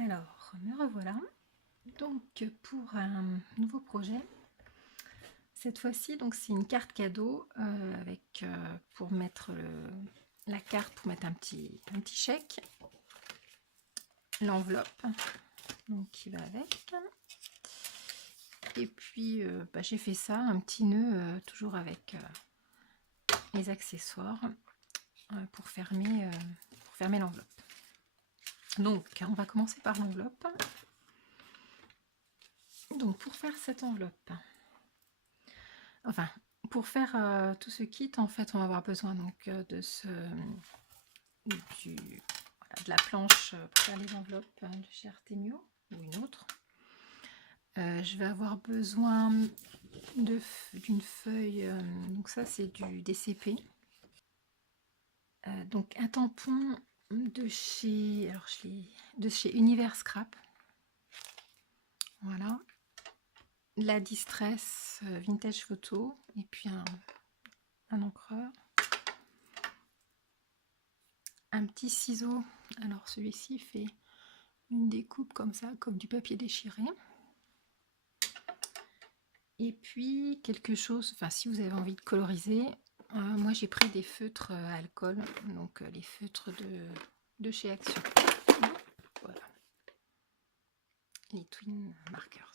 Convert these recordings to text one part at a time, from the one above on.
Alors, me revoilà. Donc, pour un nouveau projet, cette fois-ci, donc c'est une carte cadeau avec pour mettre la carte, pour mettre un petit chèque, l'enveloppe donc qui va avec. Et puis, j'ai fait ça, un petit nœud toujours avec les accessoires pour fermer l'enveloppe. Donc, on va commencer par l'enveloppe. Donc, pour faire cette enveloppe, enfin, pour faire tout ce kit, en fait, on va avoir besoin donc de la planche pour faire les enveloppes de chez Artemio ou une autre. Je vais avoir besoin d'une feuille, donc ça c'est du DCP. Donc un tampon de chez Univers Scrap. Voilà. La Distress Vintage Photo et puis un encreur. Un petit ciseau. Alors celui-ci fait une découpe comme ça, comme du papier déchiré. Et puis quelque chose, enfin si vous avez envie de coloriser, moi j'ai pris des feutres à alcool, donc les feutres de chez Action. Voilà. Les Twin Markers.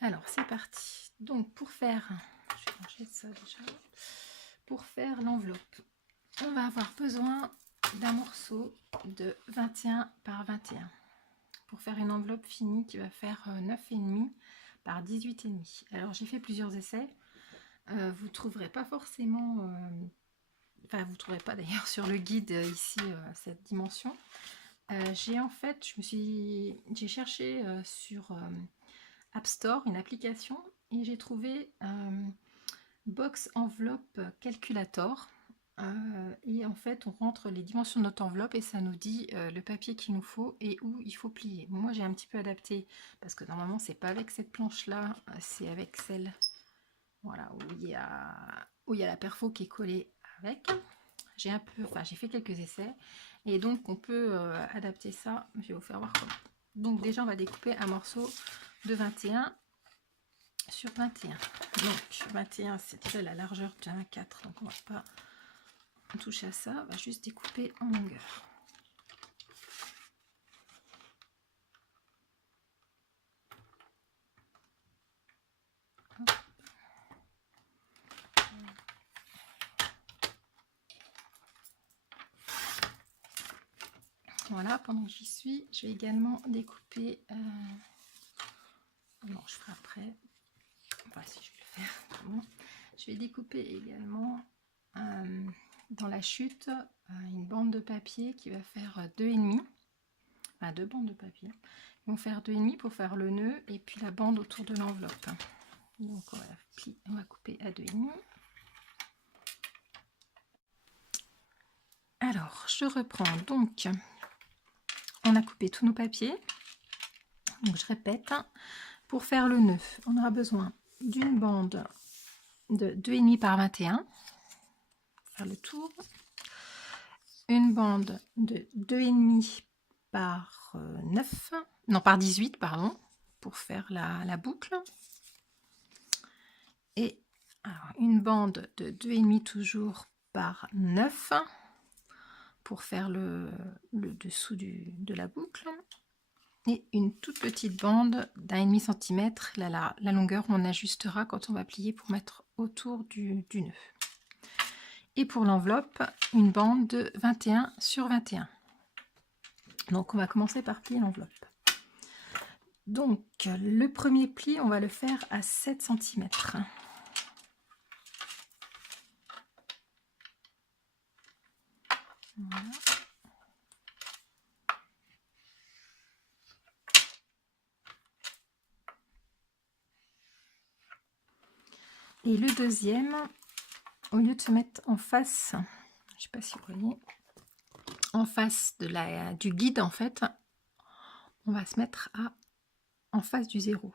Alors c'est parti. Donc pour faire, je vais ranger ça déjà. Pour faire l'enveloppe, on va avoir besoin d'un morceau de 21 par 21. Pour faire une enveloppe finie qui va faire 9,5 par 18,5. Alors j'ai fait plusieurs essais. Vous ne trouverez pas forcément, enfin vous ne trouverez pas d'ailleurs sur le guide ici cette dimension. J'ai cherché sur App Store une application et j'ai trouvé Box Enveloppe Calculator. Et en fait on rentre les dimensions de notre enveloppe et ça nous dit le papier qu'il nous faut et où il faut plier. Moi j'ai un petit peu adapté parce que normalement c'est pas avec cette planche là, c'est avec celle, voilà, où il y a la perfo qui est collée avec. J'ai fait quelques essais et donc on peut adapter ça. Je vais vous faire voir comment. Donc déjà on va découper un morceau de 21 sur 21. Donc 21 c'est déjà la largeur d'un 4, donc on va pas toucher à ça, on va juste découper en longueur. Hop. Voilà, pendant que j'y suis, je vais également découper. Non, je ferai après. Enfin, si je vais le faire. Bon. Je vais découper également dans la chute une bande de papier qui va faire 2,5. Enfin, deux bandes de papier. Ils vont faire 2,5 pour faire le nœud et puis la bande autour de l'enveloppe. Donc on va couper à 2,5. Alors, je reprends. Donc, on a coupé tous nos papiers. Donc, je répète. Pour faire le nœud, on aura besoin d'une bande de 2,5 par 21. Pour faire le tour. Une bande de 2,5 par 9. Non, par 18, pardon. Pour faire la boucle. Et alors, une bande de 2,5 toujours par 9 pour faire le dessous de la boucle, et une toute petite bande d'1,5 cm, la longueur on ajustera quand on va plier pour mettre autour du nœud. Et pour l'enveloppe, une bande de 21 sur 21. Donc on va commencer par plier l'enveloppe. Donc le premier pli, on va le faire à 7 cm. Voilà. Et le deuxième, au lieu de se mettre en face, je ne sais pas si vous voyez, en face du guide en fait, on va se mettre en face du 0.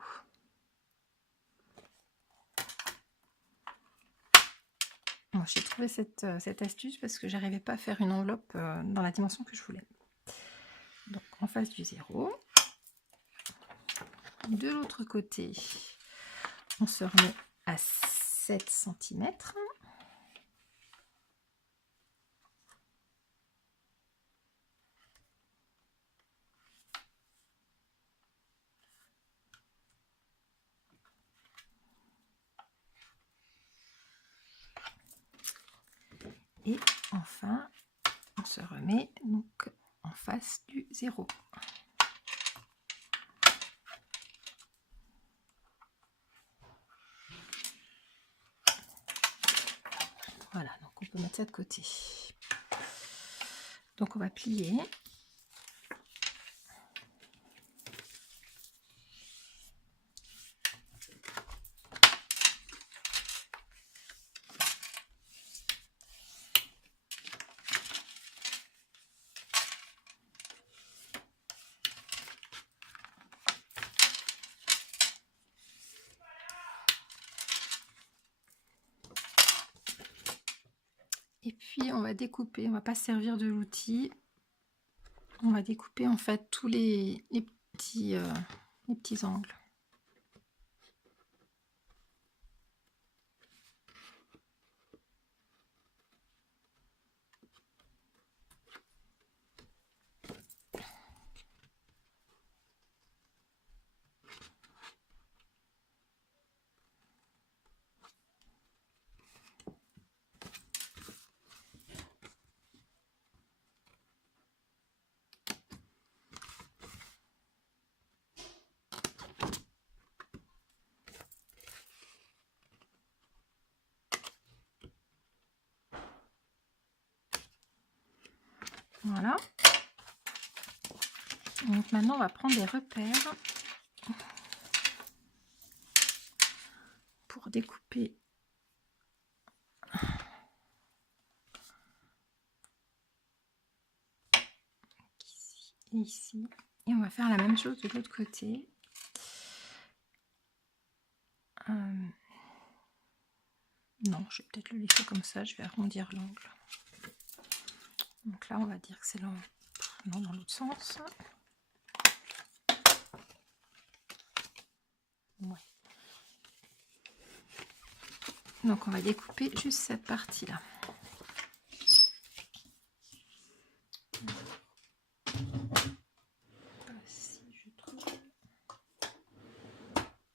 Bon, j'ai trouvé cette astuce parce que j'arrivais pas à faire une enveloppe dans la dimension que je voulais. en face du 0. De l'autre côté, on se remet à 7 cm. Et enfin, on se remet donc en face du 0. Voilà, donc on peut mettre ça de côté. Donc on va plier. Et puis on va découper, on va pas se servir de l'outil. On va découper en fait tous les petits angles. Voilà. Donc maintenant on va prendre des repères pour découper ici et ici. Et on va faire la même chose de l'autre côté. Non, je vais peut-être le laisser comme ça, je vais arrondir l'angle. Donc là on va dire que c'est l'angle, non, dans l'autre sens. Ouais. Donc on va découper juste cette partie là. Si je trouve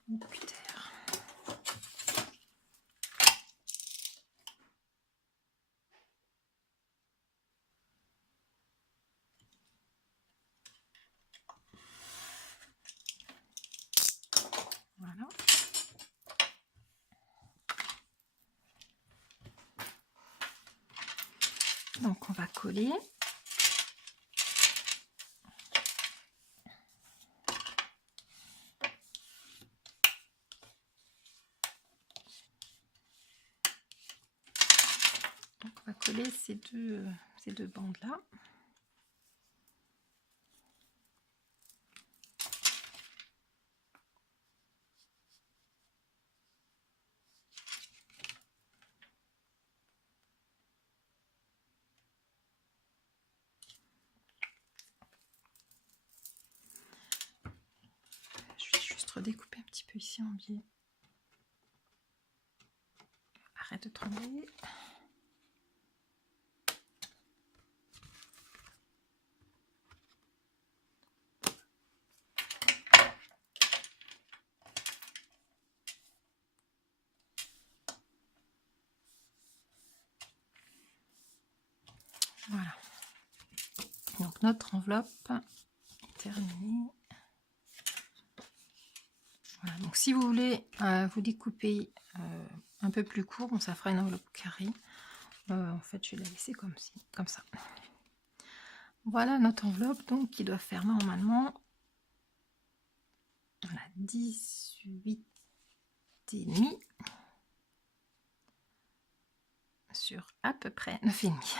mon cutter. Voilà. Donc on va coller. Donc on va coller ces deux bandes là. Je vais juste redécouper un petit peu ici en biais. Arrête de trembler. Voilà. Donc notre enveloppe est terminée. Voilà. Donc si vous voulez vous découper un peu plus court, bon, ça fera une enveloppe carrée. En fait, je vais la laisser comme ça. Voilà notre enveloppe donc qui doit faire normalement, voilà, 18,5 sur à peu près 9,5.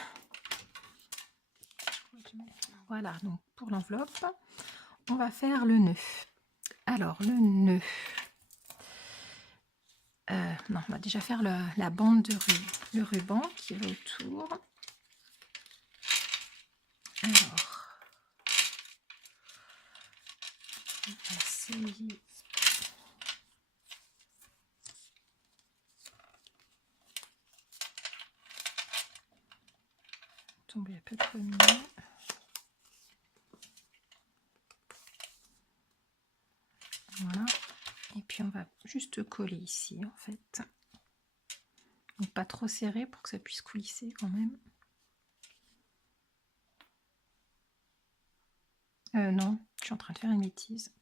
Voilà, donc pour l'enveloppe, on va faire le nœud. Alors le nœud, non, on va déjà faire la bande de le ruban qui va autour. Alors, puis tomber un peu trop mieux. Voilà. Et puis on va juste coller ici en fait. Donc pas trop serré pour que ça puisse coulisser quand même. Non, je suis en train de faire une bêtise.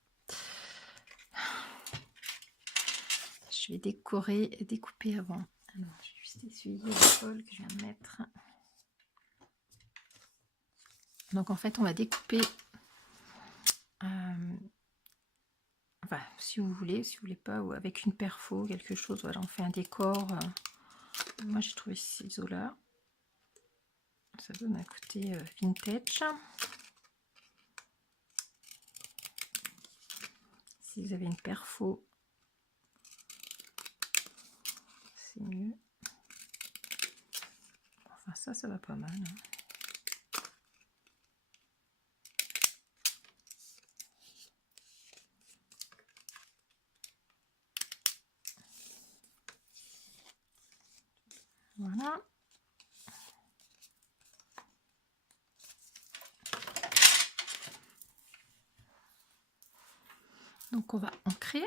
Je vais décorer et découper avant. Alors, je vais juste essuyer le bol que je viens de mettre. Donc en fait, on va découper. Enfin, si vous voulez pas, ou avec une perfo, quelque chose. Voilà, on fait un décor. Moi, j'ai trouvé ces ciseaux-là. Ça donne un côté vintage. Si vous avez une perfo, c'est mieux. Enfin, ça va pas mal. Hein. Voilà. Donc, on va ancrer.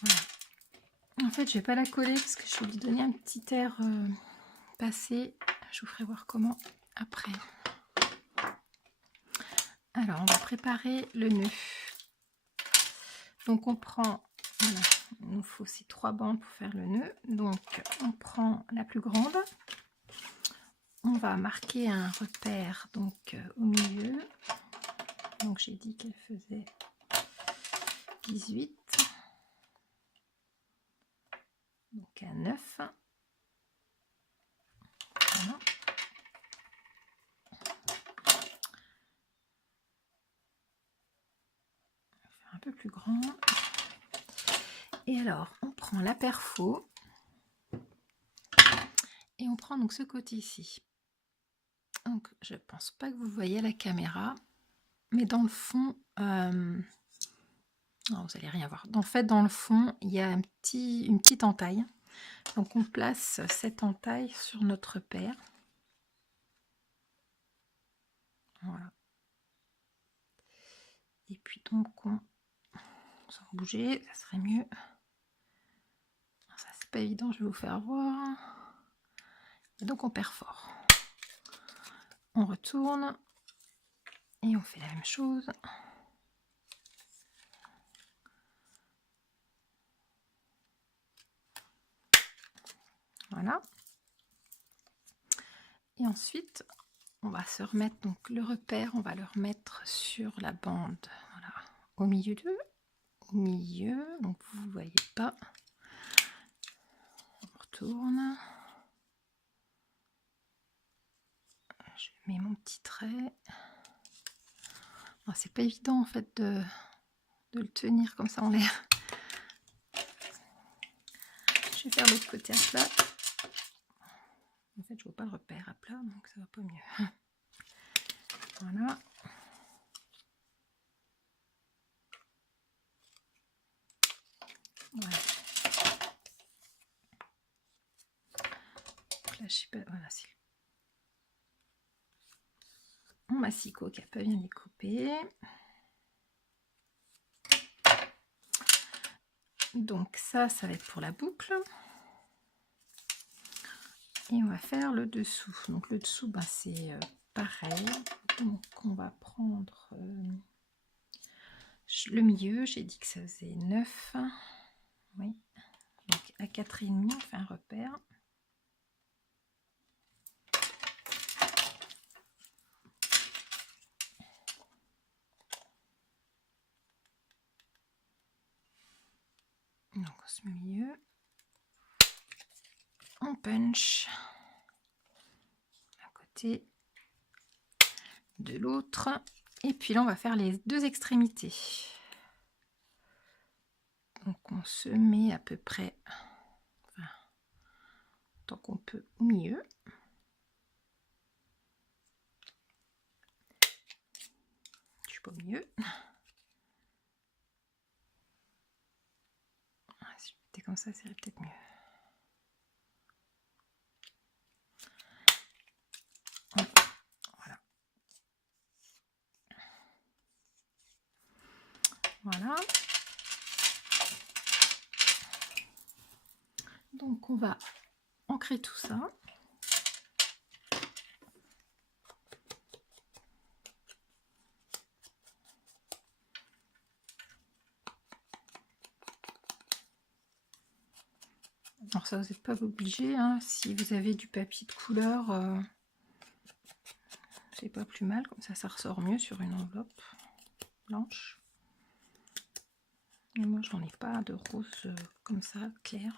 Voilà. En fait, je vais pas la coller parce que je vais lui donner un petit air passé. Je vous ferai voir comment après. Alors, on va préparer le nœud. Donc, on prend, voilà, il nous faut ces 3 bandes pour faire le nœud. Donc, on prend la plus grande. On va marquer un repère donc au milieu. Donc, j'ai dit qu'elle faisait 18. Donc, à 9. Voilà. Un peu plus grand. Et alors, on prend la perfo et on prend donc ce côté ici. Donc, je pense pas que vous voyez la caméra, mais dans le fond, non, vous allez rien voir. En fait, dans le fond, il y a une petite entaille. Donc, on place cette entaille sur notre repère. Voilà. Et puis donc, sans bouger, ça serait mieux. Ça, c'est pas évident, je vais vous faire voir. Et donc, on perfore. On retourne et on fait la même chose. Voilà. Et ensuite, on va se remettre donc le repère, on va le remettre sur la bande, voilà, au milieu donc vous ne voyez pas. On retourne. Je mets mon petit trait. C'est pas évident en fait de le tenir comme ça en l'air. Je vais faire l'autre côté à plat. En fait, je vois pas le repère à plat, donc ça va pas mieux. Voilà. Voilà. Donc là, je sais pas. Voilà, c'est mon massicot qui a pas bien découpé. Donc ça va être pour la boucle. Et on va faire le dessous. Donc le dessous, c'est pareil. Donc on va prendre le milieu. J'ai dit que ça faisait 9. Oui. Donc à 4,5, on fait un repère. Donc on se met au milieu. On punch à côté de l'autre. Et puis là, on va faire les deux extrémités. Donc on se met à peu près, enfin, tant qu'on peut, au milieu. Je suis pas au milieu. Si j'étais comme ça serait peut-être mieux. Voilà. Voilà. Donc on va ancrer tout ça. Alors ça, vous n'êtes pas obligé, hein. Si vous avez du papier de couleur, c'est pas plus mal, comme ça ressort mieux sur une enveloppe blanche. Et moi j'en ai pas de rose comme ça, clair.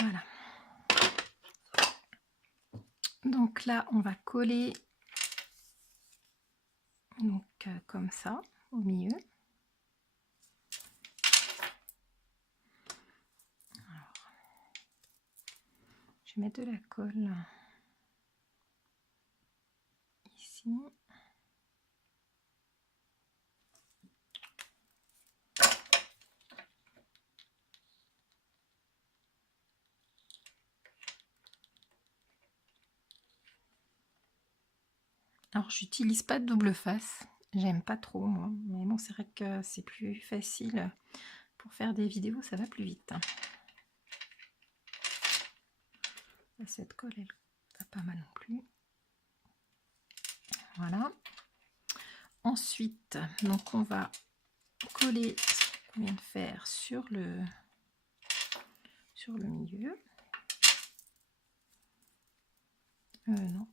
Voilà. Donc là, on va coller donc comme ça au milieu. Alors, je vais mettre de la colle ici. Alors j'utilise pas de double face, j'aime pas trop moi, mais bon c'est vrai que c'est plus facile pour faire des vidéos, ça va plus vite. Cette colle elle va pas mal non plus. Voilà. Ensuite, donc on va coller ce qu'on vient de faire sur le milieu. Non,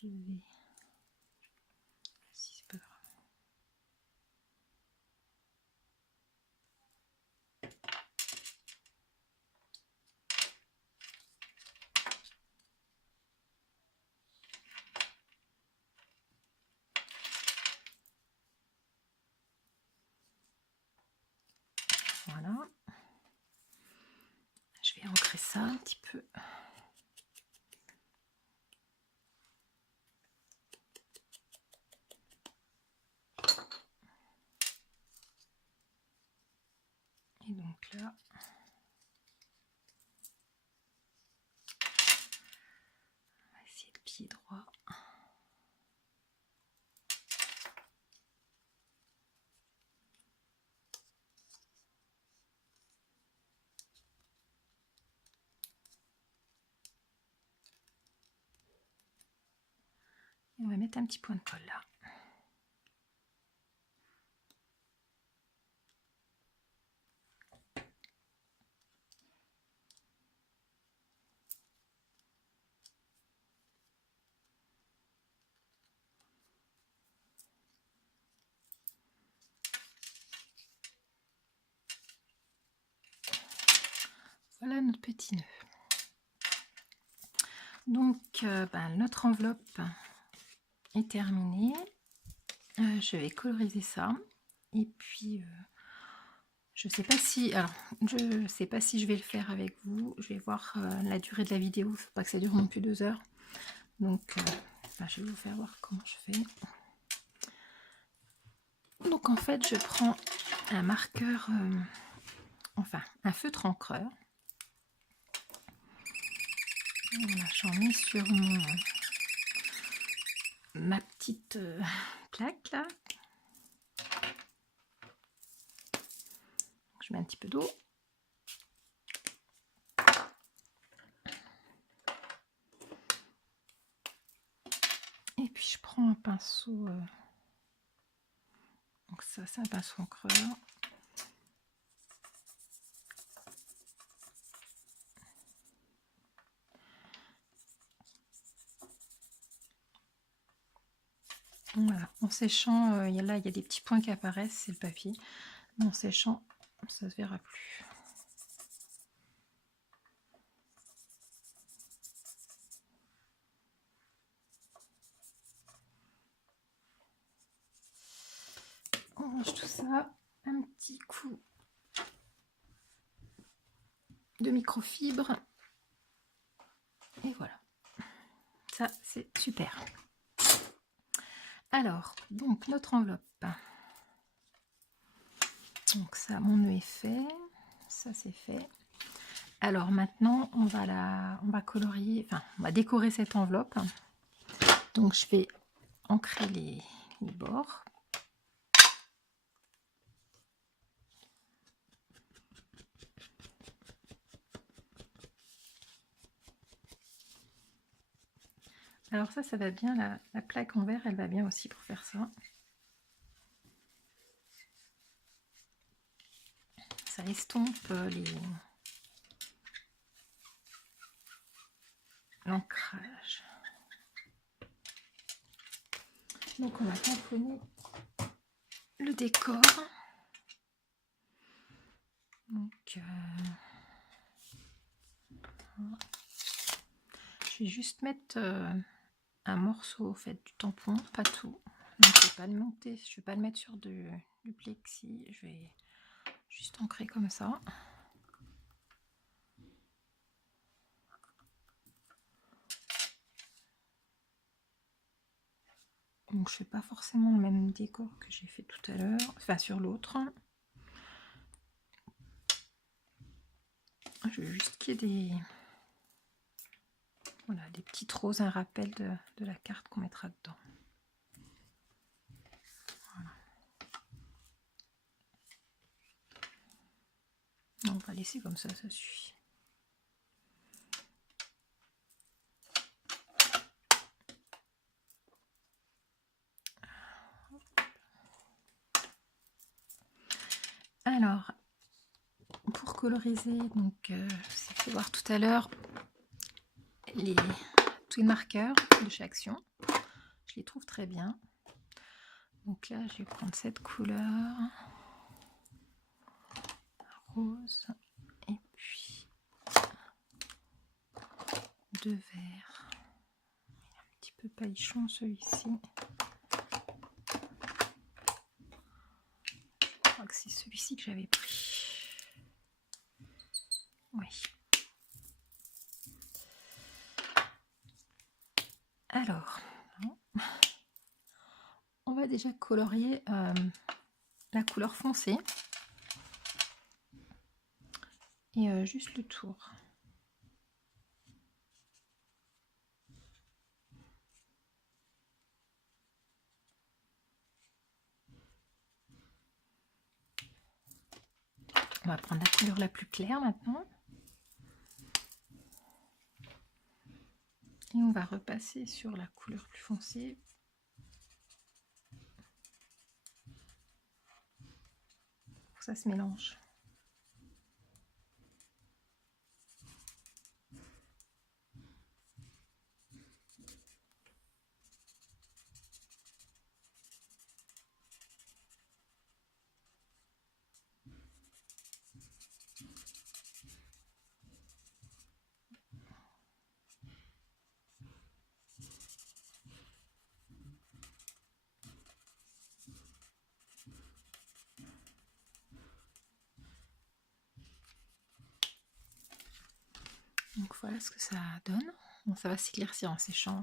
je vais. Si c'est pas grave. Voilà. Je vais ancrer ça un petit peu. Et donc là, on va essayer le pied droit. Et on va mettre un petit point de colle là. Voilà notre petit nœud. Donc notre enveloppe est terminée. Je vais coloriser ça. Et puis je sais pas si je vais le faire avec vous. Je vais voir la durée de la vidéo. Il ne faut pas que ça dure non plus 2 heures. Donc je vais vous faire voir comment je fais. Donc en fait je prends un marqueur, enfin un feutre encreur. Voilà, j'en mets sur ma petite plaque là. Je mets un petit peu d'eau. Et puis je prends un pinceau, donc ça c'est un pinceau encreur. Voilà, en séchant, là il y a des petits points qui apparaissent, c'est le papier. Mais en séchant, ça se verra plus. On range tout ça, un petit coup de microfibre. Et voilà, ça c'est super. Alors, donc notre enveloppe. Donc ça, mon nœud est fait, ça c'est fait. Alors maintenant, on va colorier, enfin, on va décorer cette enveloppe. Donc je vais ancrer les bords. Alors ça va bien, la plaque en verre, elle va bien aussi pour faire ça. Ça estompe l'ancrage. Donc on va tamponner le décor. Donc je vais juste mettre un morceau au fait du tampon, pas tout. Donc je vais pas le monter, je vais pas le mettre sur du plexi, je vais juste ancrer comme ça. Donc je fais pas forcément le même décor que j'ai fait tout à l'heure, enfin sur l'autre. Je veux juste qu'il y ait des petites roses, un rappel de la carte qu'on mettra dedans. Voilà. On va laisser comme ça suffit. Alors, pour coloriser, donc je vous ai fait voir tout à l'heure tous les marqueurs de chez Action. Je les trouve très bien. Donc là, je vais prendre cette couleur rose et puis de vert. Il est un petit peu paillichon celui-ci. Je crois que c'est celui-ci que j'avais pris. Oui. Alors, on va déjà colorier la couleur foncée et juste le tour. On va prendre la couleur la plus claire maintenant. Et on va repasser sur la couleur plus foncée. Pour que ça se mélange. Donc voilà ce que ça donne. Bon, ça va s'éclaircir en séchant.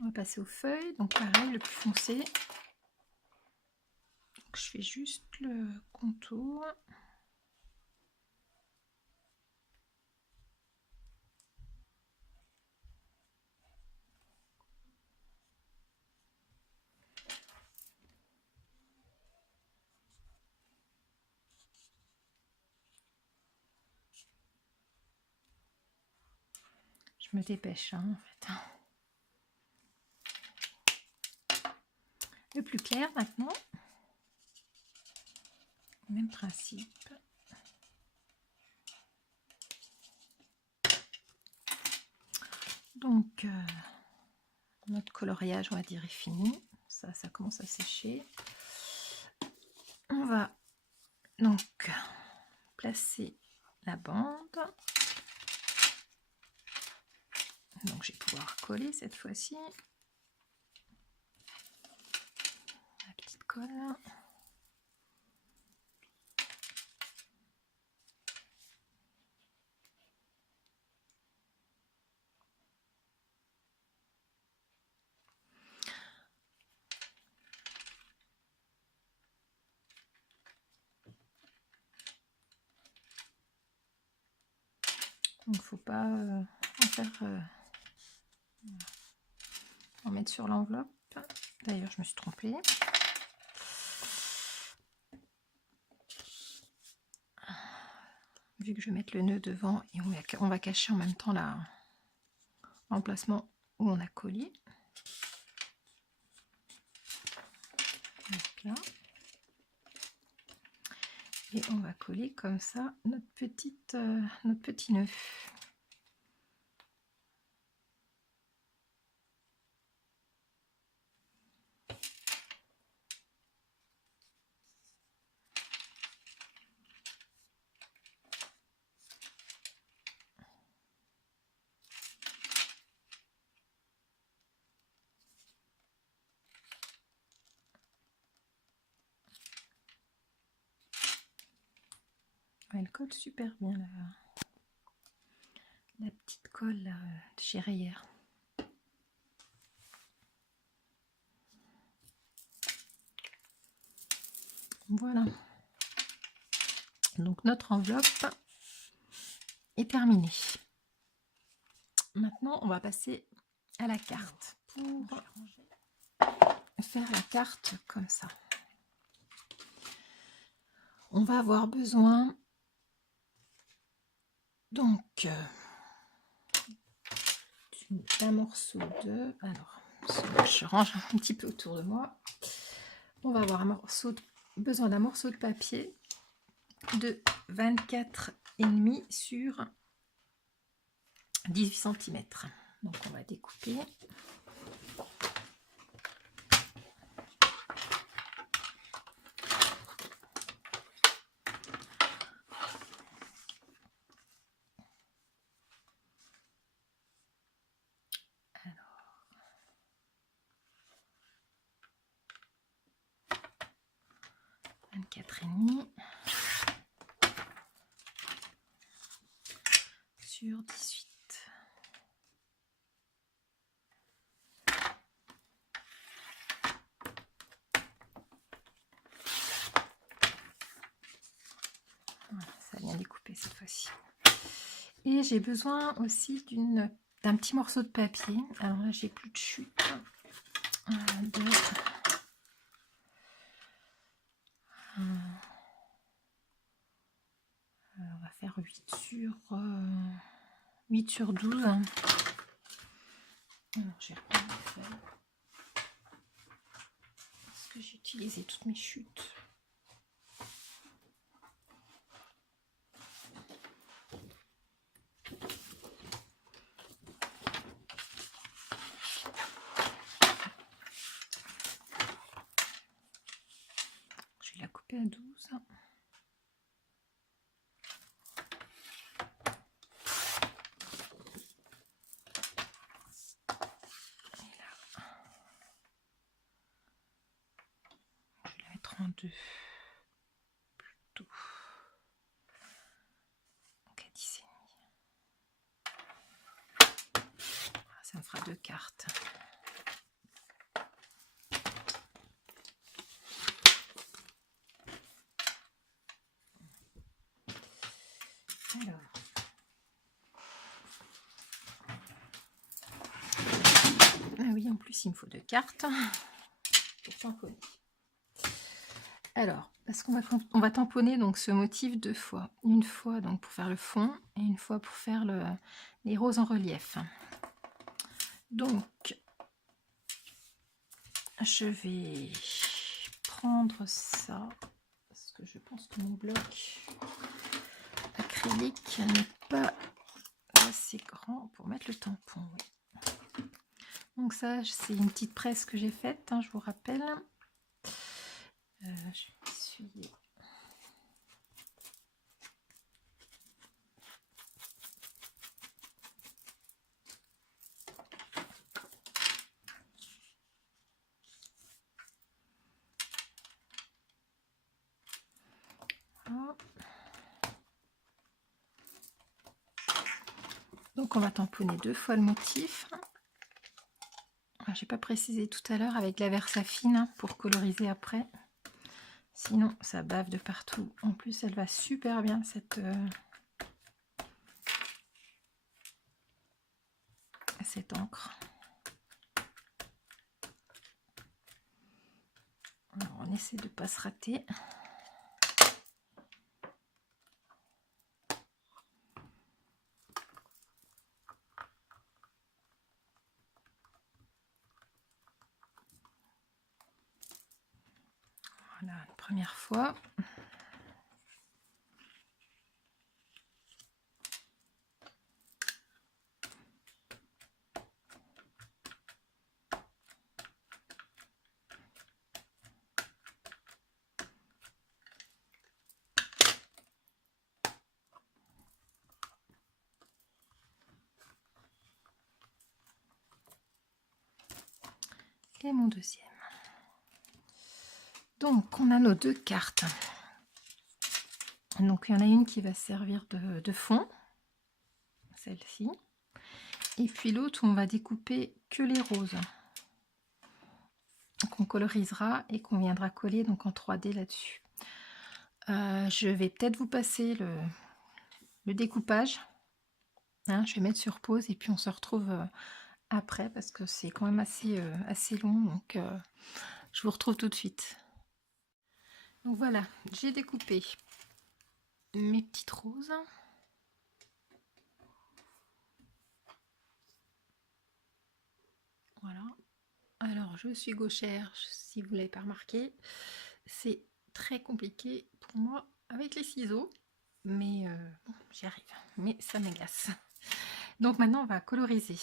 On va passer aux feuilles. Donc pareil, le plus foncé. Donc, je fais juste le contour. Je me dépêche hein, en fait. Le plus clair maintenant. Même principe. Donc, notre coloriage, on va dire, est fini. Ça commence à sécher. On va donc placer la bande. Donc, je vais pouvoir coller cette fois-ci. La petite colle. Donc, faut pas en faire en mettre sur l'enveloppe. D'ailleurs, je me suis trompée. Vu que je vais mettre le nœud devant et on va cacher en même temps l'emplacement où on a collé. Donc là. Et on va coller comme ça notre petit nœud. Elle colle super bien la petite colle de chez Rayer. Voilà. Donc notre enveloppe est terminée. Maintenant, on va passer à la carte pour faire la carte comme ça. On va avoir besoin donc d'un morceau de... Alors, je range un petit peu autour de moi. On va avoir besoin d'un morceau de papier de 24,5 sur 18 cm. Donc on va découper. Alors, 24,5 sur 18. Voilà, ça vient découper cette fois-ci. Et j'ai besoin aussi d'un petit morceau de papier. Alors là, j'ai plus de chute. On va faire 8 sur 12. Alors, j'ai repris mes feuilles. Parce que j'ai utilisé toutes mes chutes. Je vais la couper à 12. En deux plutôt, donc à 10,5. Ça me fera 2 cartes. Alors, ah oui, en plus il me faut 2 cartes pour tamponner. Alors, parce qu'on va tamponner donc ce motif 2 fois. Une fois donc pour faire le fond et une fois pour faire les roses en relief. Donc, je vais prendre ça, parce que je pense que mon bloc acrylique n'est pas assez grand pour mettre le tampon. Oui. Donc ça, c'est une petite presse que j'ai faite, hein, je vous rappelle. Je vais essuyer. Voilà. Donc on va tamponner 2 fois le motif. J'ai pas précisé tout à l'heure avec la Versafine, hein, pour coloriser après. Sinon ça bave de partout. En plus elle va super bien cette encre. Alors, on essaie de pas se rater. Voilà, une première fois. Et mon deuxième. Donc on a nos 2 cartes. Donc il y en a une qui va servir de fond, celle-ci. Et puis l'autre, on va découper que les roses. Qu'on colorisera et qu'on viendra coller donc en 3D là-dessus. Je vais peut-être vous passer le découpage. Hein, je vais mettre sur pause et puis on se retrouve après parce que c'est quand même assez long. Donc je vous retrouve tout de suite. Donc voilà, j'ai découpé mes petites roses. Voilà. Alors je suis gauchère, si vous ne l'avez pas remarqué. C'est très compliqué pour moi avec les ciseaux. Mais bon, j'y arrive. Mais ça m'agace. Donc maintenant on va coloriser.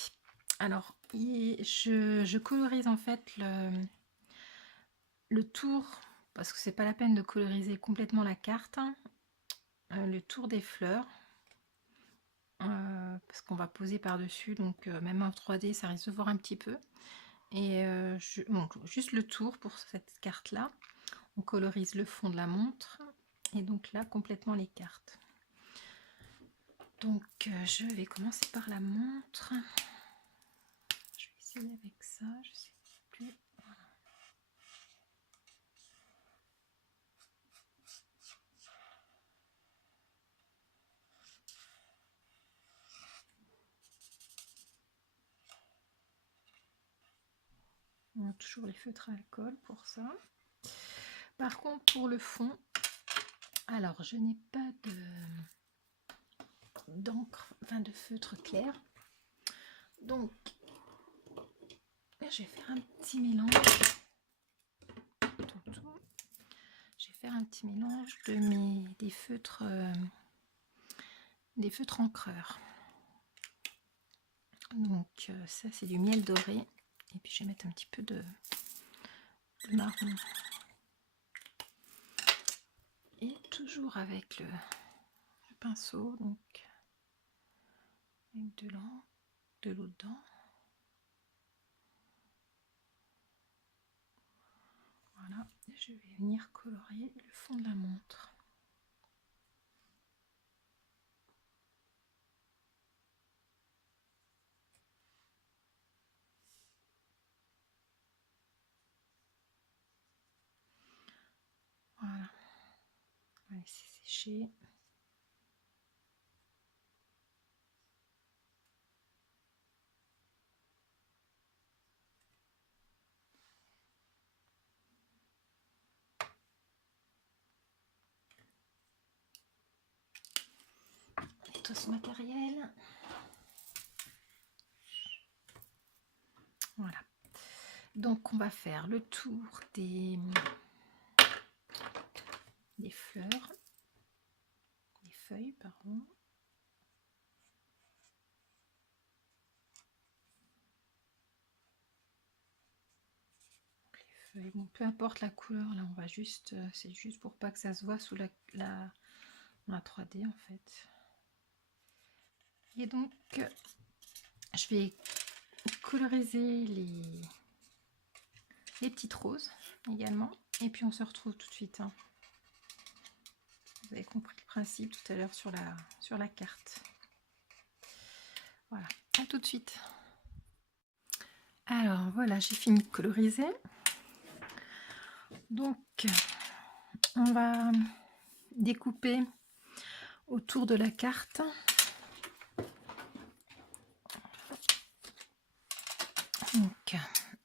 Alors je colorise en fait le tour, parce que c'est pas la peine de coloriser complètement la carte, le tour des fleurs, parce qu'on va poser par dessus, donc même en 3D ça risque de voir un petit peu. Et donc, juste le tour pour cette carte là. On colorise le fond de la montre et donc là complètement les cartes. Donc je vais commencer par la montre. Je vais essayer avec ça, je sais plus. Voilà. On a toujours les feutres à alcool pour ça. Par contre pour le fond, alors je n'ai pas d'encre, enfin de feutre clair. Donc je vais faire un petit mélange. Je vais faire un petit mélange des feutres encreurs. Donc ça c'est du miel doré. Et puis je vais mettre un petit peu de marron. Et toujours avec le pinceau, donc avec de l'eau dedans. Voilà, et je vais venir colorier le fond de la montre. Voilà, on va laisser sécher. Tout ce matériel. Voilà. Donc on va faire le tour des fleurs, des feuilles, pardon. Les feuilles, bon, peu importe la couleur, là on va juste, c'est juste pour pas que ça se voit sous la 3D en fait. Et donc je vais coloriser les petites roses également, et puis on se retrouve tout de suite, hein. Vous avez compris le principe tout à l'heure sur la carte. Voilà, à tout de suite. Alors voilà, j'ai fini de coloriser. Donc on va découper autour de la carte. Donc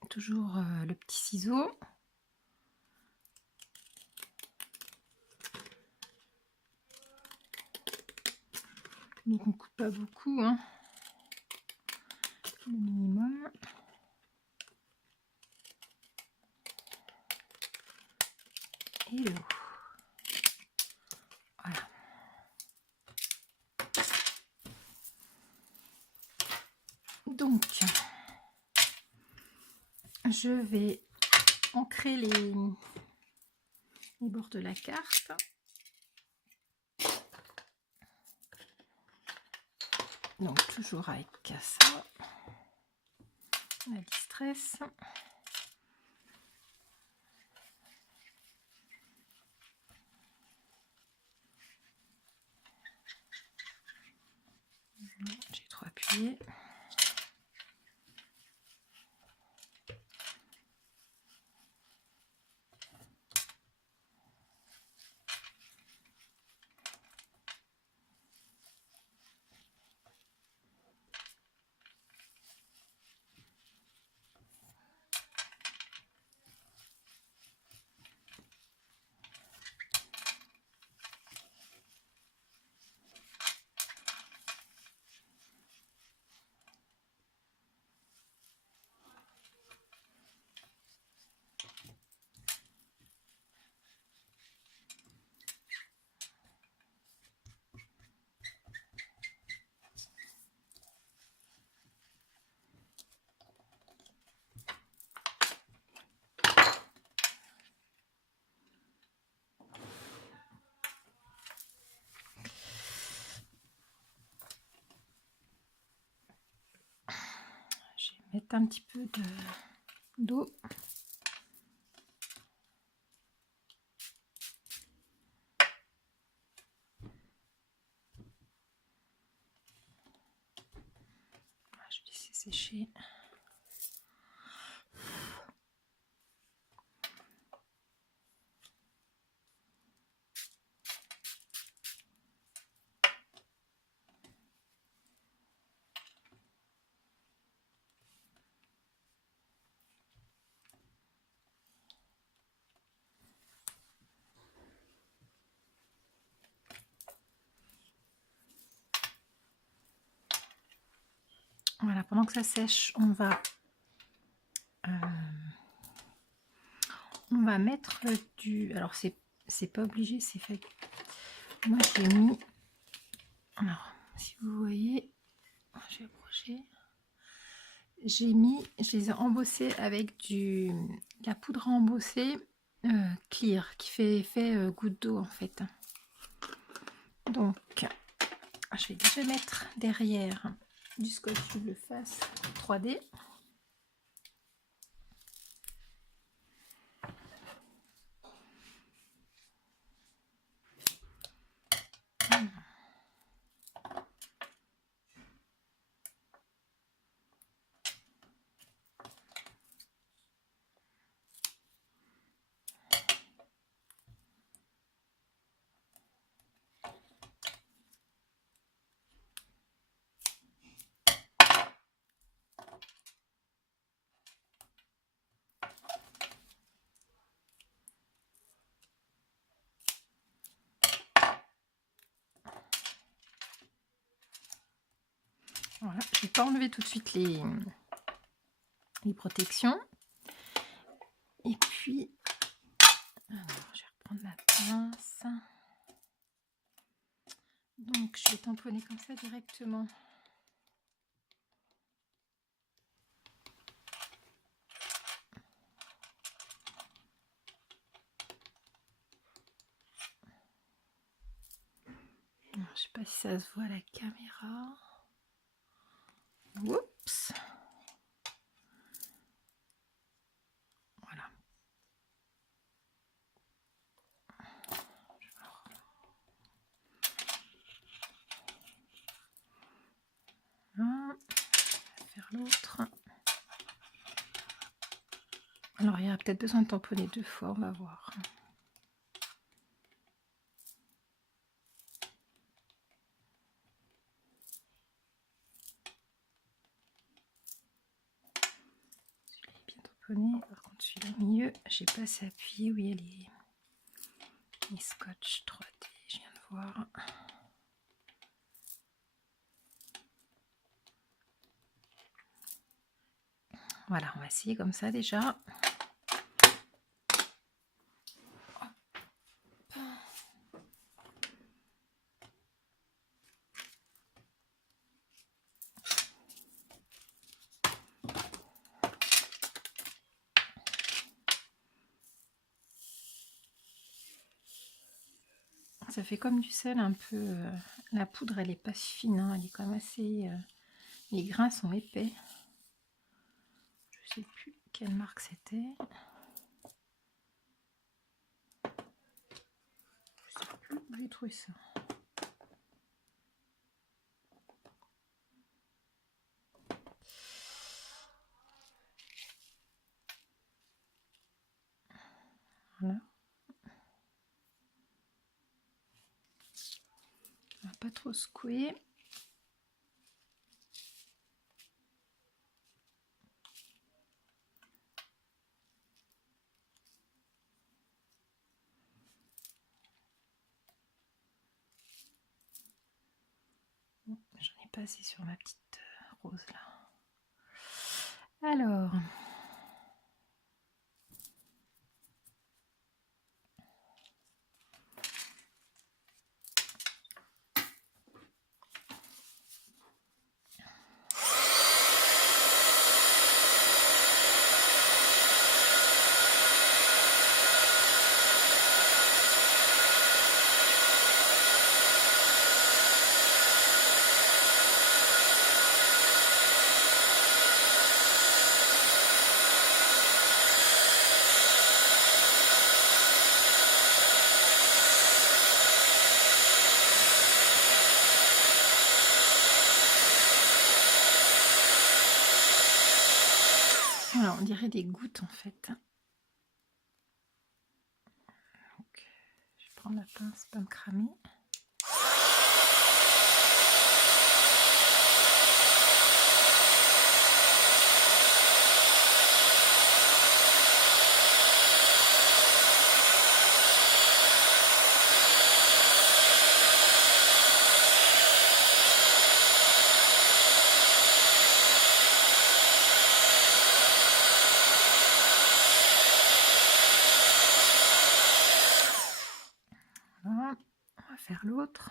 toujours le petit ciseau. Donc on coupe pas beaucoup, hein, le minimum. Et le haut. Voilà. Donc je vais ancrer les bords de la carte. Donc toujours avec ça, la distress. J'ai trop appuyé. Je vais mettre un petit peu d'eau. Je vais laisser sécher. Voilà, pendant que ça sèche, on va mettre du... Alors, c'est pas obligé, c'est fait. Moi, j'ai mis... Alors, si vous voyez, je vais approcher. Je les ai embossés avec de la poudre à embosser clear, qui fait effet goutte d'eau, en fait. Donc, je vais déjà mettre derrière du scotch double face 3D. Voilà, je ne vais pas enlever tout de suite les protections. Et puis, alors, je vais reprendre ma pince. Donc, je vais tamponner comme ça directement. Alors, je sais pas si ça se voit à la caméra. Oups. Voilà. Un, faire l'autre. Alors, il y aura peut-être besoin de tamponner 2 fois, on va voir. Celui-là est bien tamponné. Par contre, celui-là au milieu, j'ai pas assez appuyé où il y a les scotch 3D, je viens de voir. Voilà, on va essayer comme ça déjà. Ça fait comme du sel un peu. La poudre, elle est pas fine, hein, elle est quand même assez. Les grains sont épais. Je sais plus quelle marque c'était. Je sais plus où j'ai trouvé ça. Voilà. On va pas trop secouer. J'en ai pas assez sur ma petite rose là. Alors. Voilà, on dirait des gouttes en fait. Donc, je vais prendre la pince, pas me cramer. Voilà, on va faire l'autre.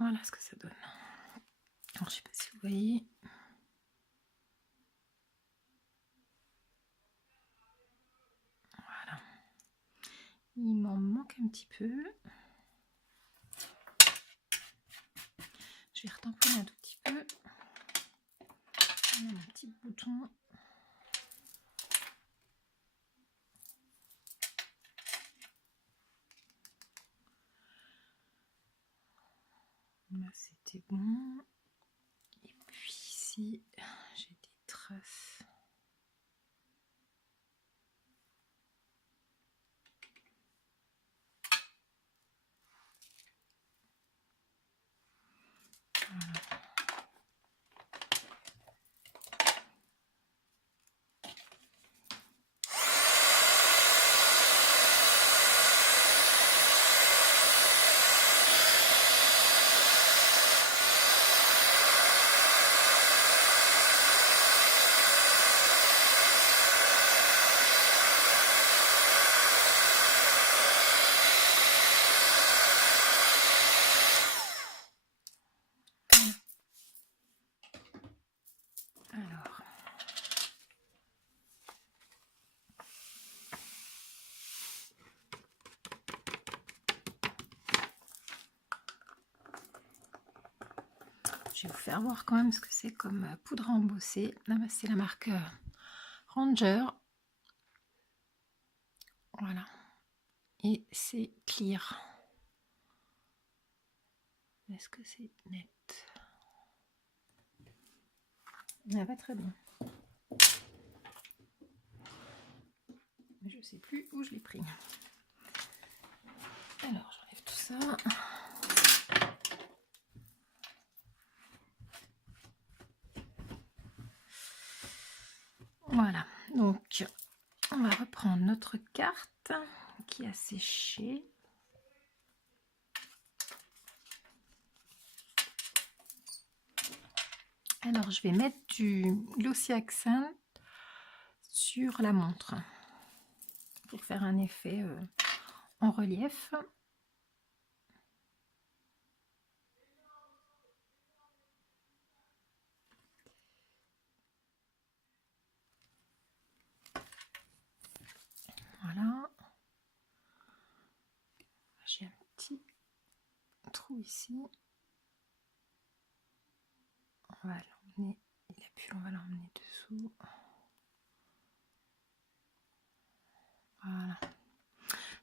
Voilà ce que ça donne. Alors, je sais pas si vous voyez. Il m'en manque un petit peu. Je vais retamponner un tout petit peu. Voilà mon petit bouton. Là, c'était bon. Et puis ici, j'ai des traces. Voilà. Alors, je vais vous faire voir quand même ce que c'est comme poudre à embosser. Là, c'est la marque Ranger. Voilà. Et c'est clear. Est-ce que c'est net? Ah, pas très bien. Je sais plus où je l'ai pris. Alors, j'enlève tout ça. Voilà, donc on va reprendre notre carte qui a séché. Alors, je vais mettre du Glossy Accent sur la montre pour faire un effet en relief. Voilà. J'ai un petit trou ici. On va l'emmener, il a pu, on va l'emmener dessous. Voilà.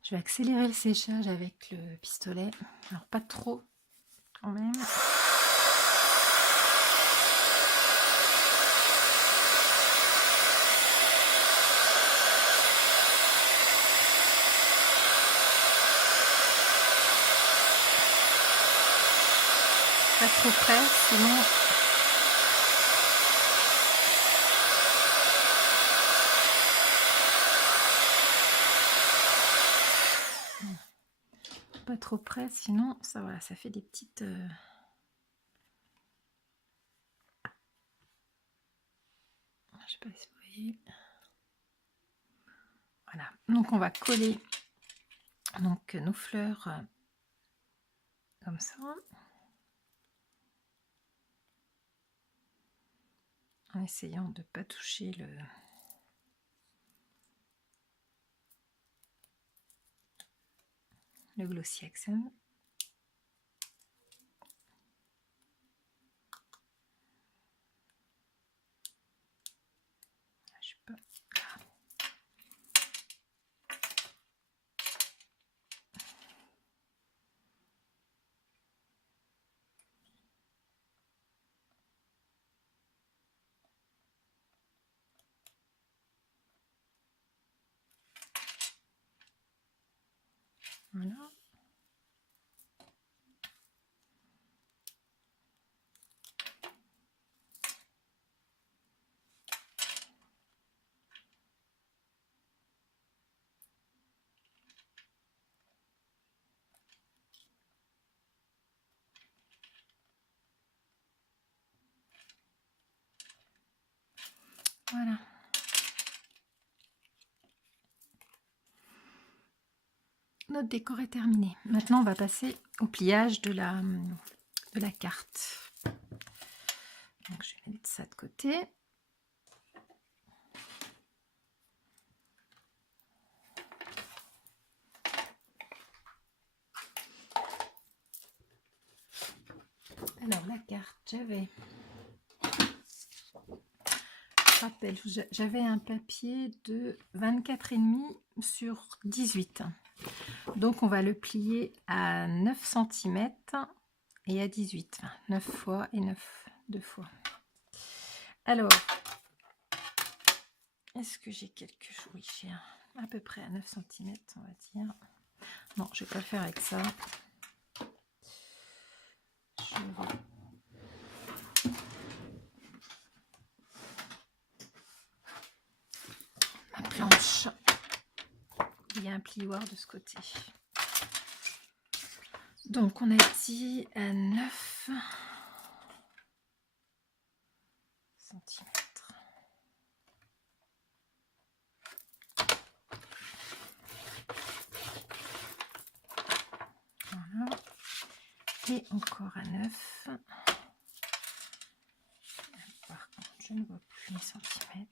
Je vais accélérer le séchage avec le pistolet. Alors pas trop quand même. Pas trop près, sinon pas trop près, sinon ça, voilà, ça fait des petites je sais pas si vous voyez. Voilà, donc on va coller donc nos fleurs comme ça, en essayant de ne pas toucher le Glossy Accent. Je sais pas. Voilà. Voilà. Notre décor est terminé. Maintenant, on va passer au pliage de la carte. Donc, je vais mettre ça de côté. Alors la carte, j'avais un papier de 24,5 sur 18. Donc on va le plier à 9 cm et à 18. 9 fois et 9, 2 fois. Alors, est-ce que j'ai quelque chose? Oui, j'ai à peu près à 9 cm, on va dire. Non, je vais pas le faire avec ça. Je vais... Ma planche. Il y a un plioir de ce côté. Donc on a dit à 9 cm. Voilà. Et encore à 9. Par contre, je ne vois plus les centimètres.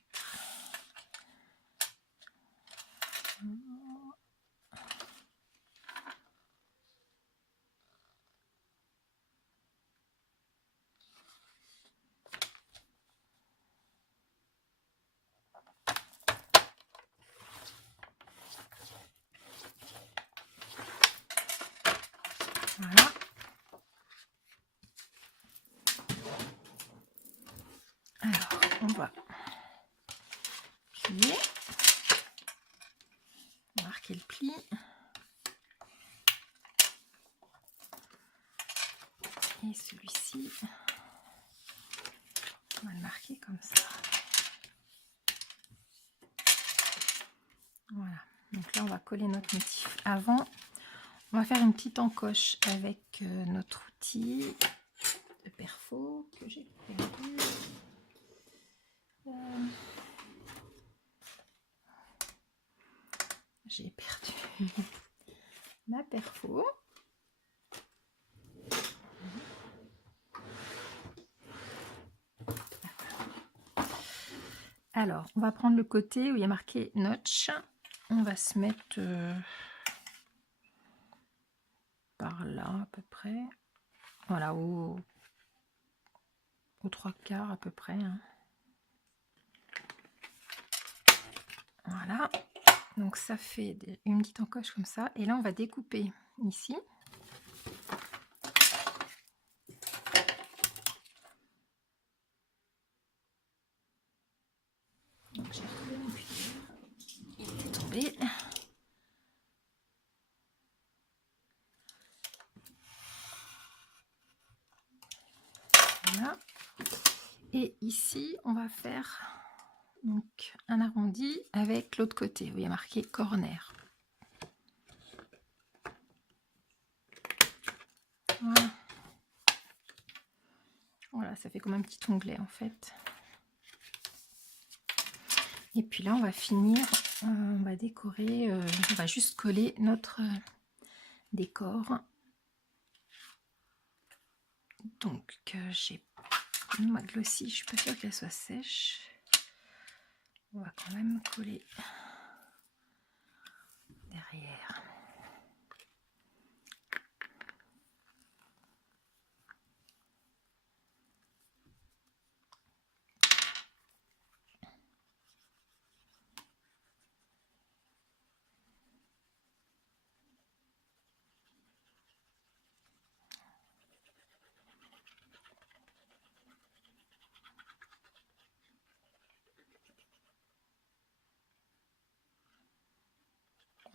Voilà. Alors, on va plier. Marquer le pli. Et celui-ci, on va le marquer comme ça. Voilà. Donc là, on va coller notre motif avant. On va faire une petite encoche avec notre outil de perfo que j'ai perdu. J'ai perdu ma perfo. Alors, on va prendre le côté où il y a marqué notch. On va se mettre par là à peu près. Voilà, aux 3/4 à peu près. Hein. Voilà. Donc ça fait une petite encoche comme ça. Et là, on va découper ici. Donc j'ai retrouvé mon cuillère. Il était tombé. Voilà. Et ici, on va faire donc un arrondi avec l'autre côté où il y a marqué corner. Voilà. Voilà, ça fait comme un petit onglet en fait. Et puis là, on va finir, on va décorer, on va juste coller notre décor. Donc, j'ai ma glossy, je suis pas sûre qu'elle soit sèche. On va quand même coller derrière.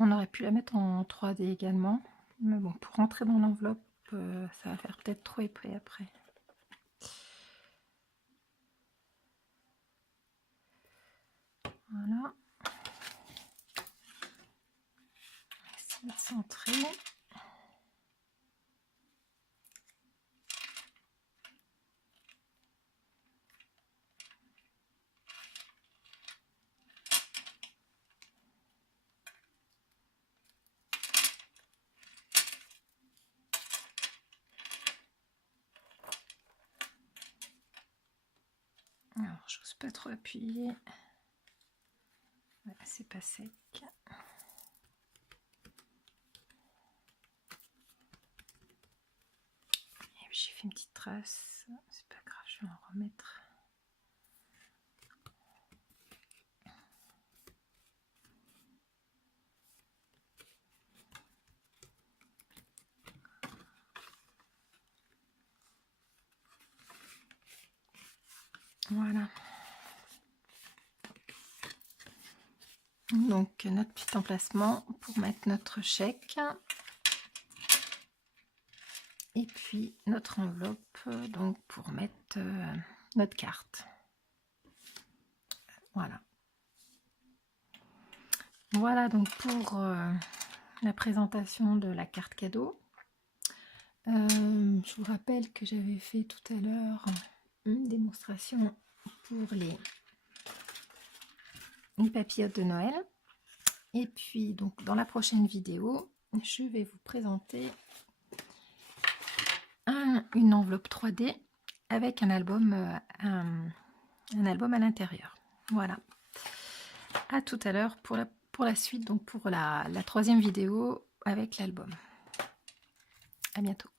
On aurait pu la mettre en 3D également, mais bon, pour rentrer dans l'enveloppe, ça va faire peut-être trop épais après. Voilà. Essayer de centrer. Alors, j'ose pas trop appuyer. Voilà, c'est pas sec. Et j'ai fait une petite trace. C'est pas grave, je vais en remettre. Voilà. Donc notre petit emplacement pour mettre notre chèque. Et puis notre enveloppe donc pour mettre notre carte. Voilà. Voilà donc pour la présentation de la carte cadeau. Je vous rappelle que j'avais fait tout à l'heure une démonstration pour les papillotes de Noël. Et puis donc dans la prochaine vidéo, je vais vous présenter une enveloppe 3D avec un album à l'intérieur. Voilà. À tout à l'heure pour la suite, donc pour la troisième vidéo avec l'album. À bientôt.